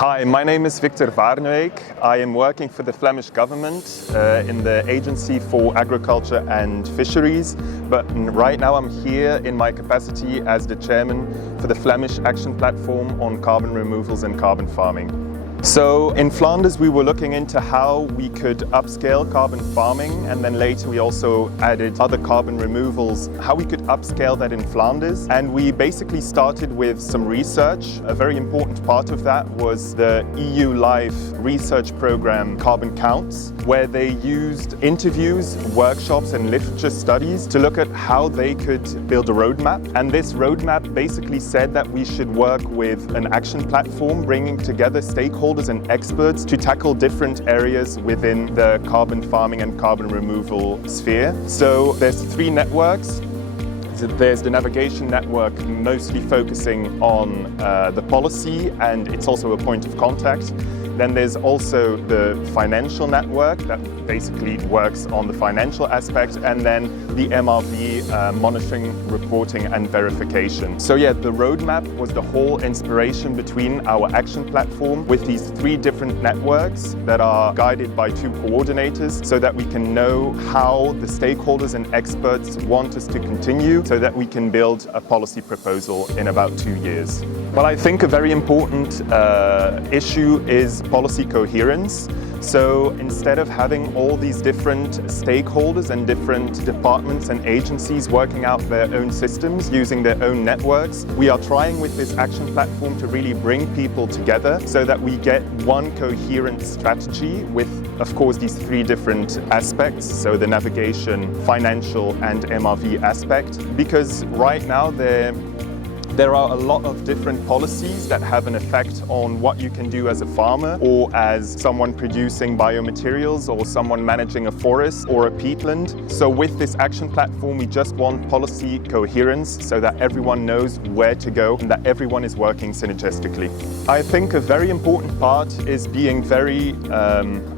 Hi, my name is Vaernewyck. I am working for the Flemish government in the Agency for Agriculture and Fisheries, but right now I'm here in my capacity as the chairman for the Flemish Action Platform on carbon removals and carbon farming. So in Flanders we were looking into how we could upscale carbon farming, and then later we also added other carbon removals, how we could upscale that in Flanders. And we basically started with some research. A very important part of that was the EU Live research program Carbon Counts, where they used interviews, workshops and literature studies to look at how they could build a roadmap. And this roadmap basically said that we should work with an action platform, bringing together stakeholders and experts to tackle different areas within the carbon farming and carbon removal sphere. So there's 3 networks. There's the navigation network, mostly focusing on the policy, and it's also a point of contact. Then there's also the financial network that basically works on the financial aspect, and then the MRV monitoring, reporting and verification. So yeah, the roadmap was the whole inspiration between our action platform with these 3 different networks that are guided by 2 coordinators, so that we can know how the stakeholders and experts want us to continue, so that we can build a policy proposal in about 2 years. Well, I think a very important issue is policy coherence. So instead of having all these different stakeholders and different departments and agencies working out their own systems using their own networks, we are trying with this action platform to really bring people together so that we get one coherent strategy with, of course, these 3 different aspects. So the navigation, financial and MRV aspect. Because right now there are a lot of different policies that have an effect on what you can do as a farmer, or as someone producing biomaterials, or someone managing a forest or a peatland. So with this action platform, we just want policy coherence so that everyone knows where to go and that everyone is working synergistically. I think a very important part is being very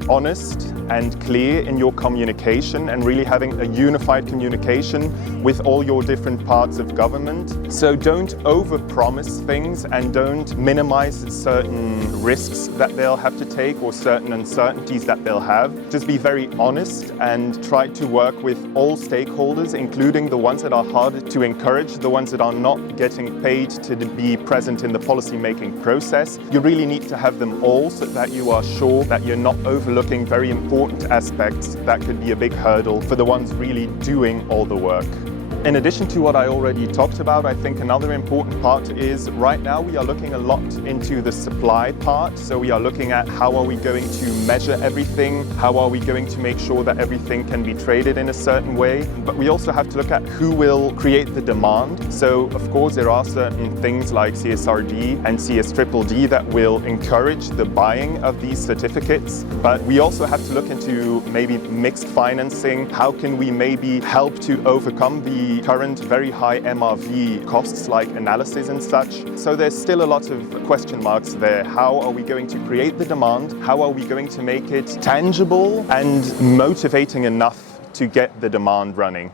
honest and clear in your communication, and really having a unified communication with all your different parts of government. So don't over-promise things and don't minimize certain risks that they'll have to take or certain uncertainties that they'll have. Just be very honest and try to work with all stakeholders, including the ones that are harder to encourage, the ones that are not getting paid to be present in the policy-making process. You really need to have them all so that you are sure that you're not overlooking very important aspects that could be a big hurdle for the ones really doing all the work. In addition to what I already talked about, I think another important part is right now we are looking a lot into the supply part. So we are looking at how are we going to measure everything, how are we going to make sure that everything can be traded in a certain way. But we also have to look at who will create the demand. So of course there are certain things like CSRD and CSDDD that will encourage the buying of these certificates. But we also have to look into maybe mixed financing. How can we maybe help to overcome the current very high MRV costs like analysis and such. So there's still a lot of question marks there. How are we going to create the demand? How are we going to make it tangible and motivating enough to get the demand running?